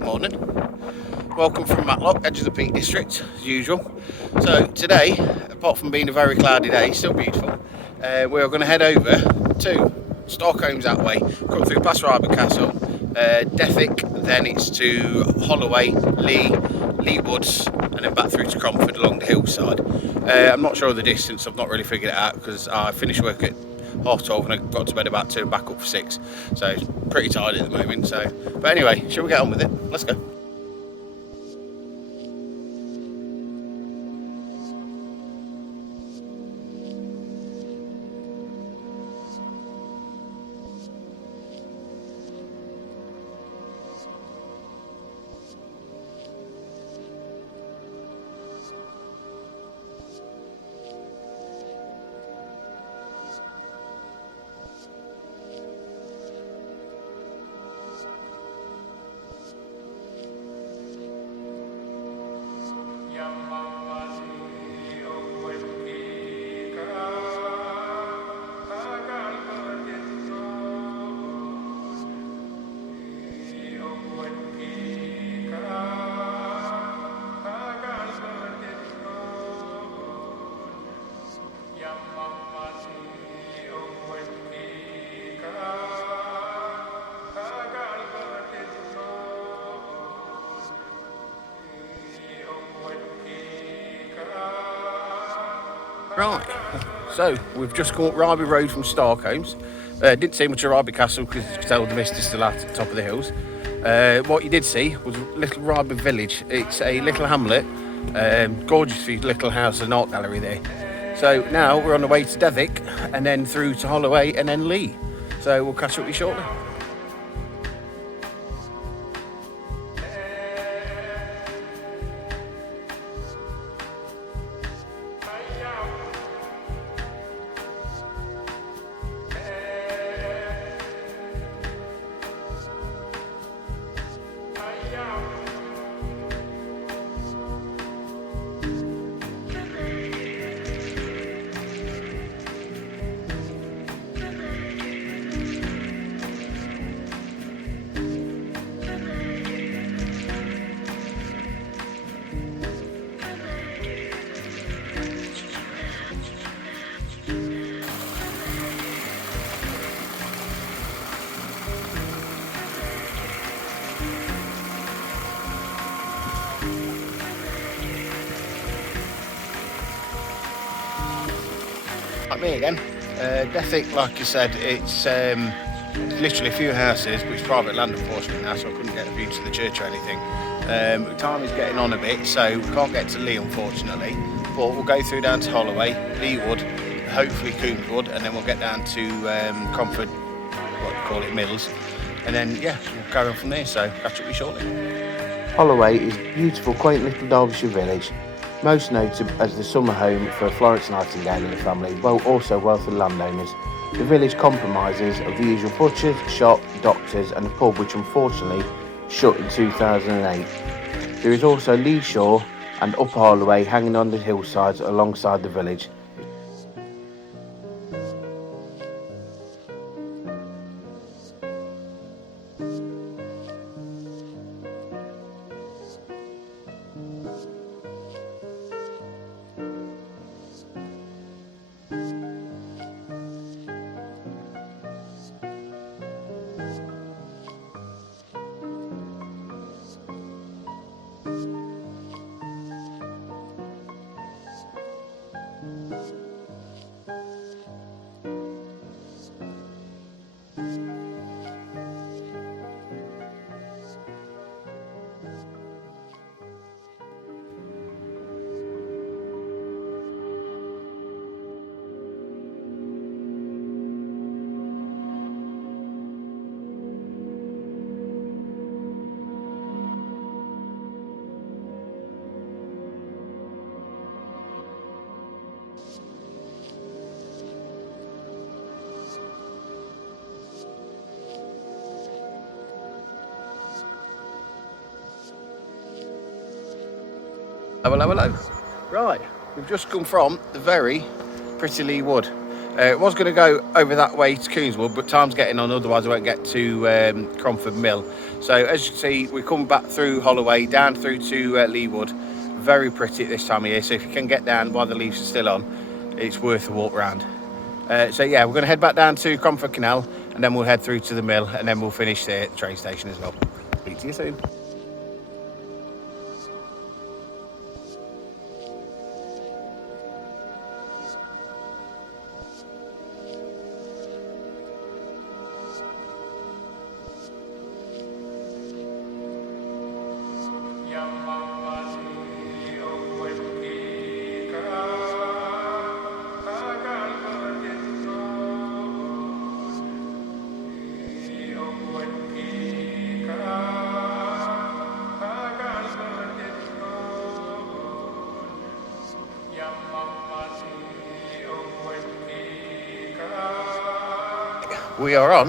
Good morning. Welcome from Matlock, edge of the Peak District, as usual. So today, apart from being a very cloudy day, still beautiful, we're going to head over to Stockholm's that way, come through past Ryby Castle, Dethick, then it's to Holloway, Leeward, and then back through to Cromford along the hillside. I'm not sure of the distance, I've not really figured it out because I finished work at 12:30 and I got to bed about 2 and back up for 6, so it's pretty tired at the moment. But anyway, shall we get on with it? Let's go. Right, so we've just come up Ryby Road from Stockholm's. Didn't see much of Ryby Castle because you could tell the mist is still out at the top of the hills. What you did see was Little Ryby Village. It's a little hamlet, gorgeous little house and art gallery there. So now we're on the way to Dethick and then through to Holloway and then Lee. So we'll catch up with you shortly. Like me again. Dethick, like you said, it's literally a few houses, but it's private land unfortunately now, so I couldn't get a view to the church or anything. Time is getting on a bit, so we can't get to Lee unfortunately, but we'll go through down to Holloway, Leeward, hopefully Cromford, and then we'll get down to Cromford, what you call it, Mills, and then yeah, we'll carry on from there, so catch up with you shortly. Holloway is a beautiful, quaint little Derbyshire village, most noted as the summer home for Florence Nightingale and the family, while also wealthy landowners. The village compromises of the usual butchers, shop, doctors and a pub which unfortunately shut in 2008. There is also Lee Shore and Upper Holloway hanging on the hillsides alongside the village. Hello. Right, we've just come from the very pretty Leeward. Was going to go over that way to Coonswood, but time's getting on, otherwise I won't get to Cromford Mill. So as you can see, we come back through Holloway, down through to Leeward. Very pretty at this time of year, so if you can get down while the leaves are still on, it's worth a walk round. So yeah, we're going to head back down to Cromford Canal, and then we'll head through to the mill, and then we'll finish there at the train station as well. Speak to you soon. We are on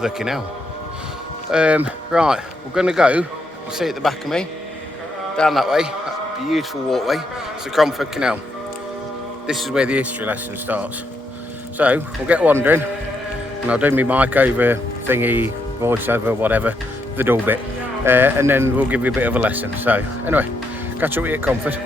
the canal. Right, we're going to go, you see at the back of me, down that way, that beautiful walkway, it's the Cromford Canal. This is where the history lesson starts. So, we'll get wandering, and I'll do my mic over thingy, voiceover, whatever, the dull bit, and then we'll give you a bit of a lesson. So, anyway, catch up with you at Cromford.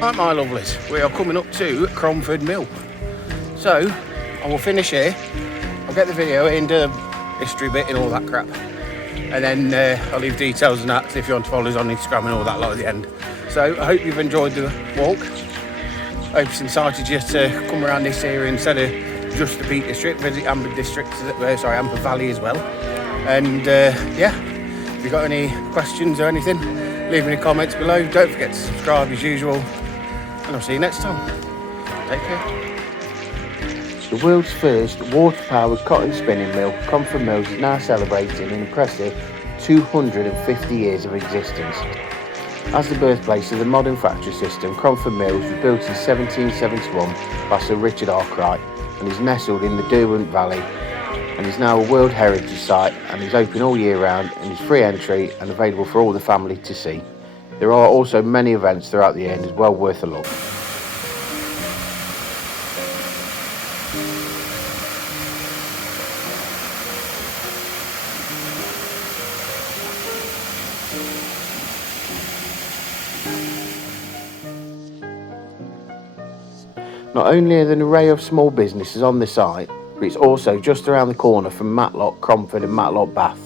Right, my lovelies, we are coming up to Cromford Mill. So, I will finish here, I'll get the video into the history bit and all that crap. And then I'll leave details and that if you want to follow us on Instagram and all that lot at the end. So, I hope you've enjoyed the walk. I hope it's incited you to come around this area instead of just the Peak District, visit Amber District, Amber Valley as well. And yeah, if you've got any questions or anything, leave me in the comments below. Don't forget to subscribe as usual. And I'll see you next time. Take care. The world's first water-powered cotton spinning mill, Cromford Mills is now celebrating an impressive 250 years of existence. As the birthplace of the modern factory system, Cromford Mills was built in 1771 by Sir Richard Arkwright and is nestled in the Derwent Valley and is now a World Heritage Site and is open all year round and is free entry and available for all the family to see. There are also many events throughout the year and is well worth a look. Not only are there an array of small businesses on the site, but it's also just around the corner from Matlock, Cromford and Matlock Bath.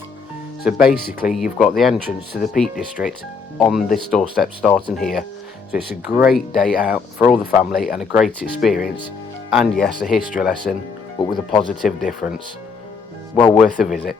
So basically you've got the entrance to the Peak District on this doorstep starting here. So it's a great day out for all the family and a great experience, and yes, a history lesson, but with a positive difference. Well worth a visit.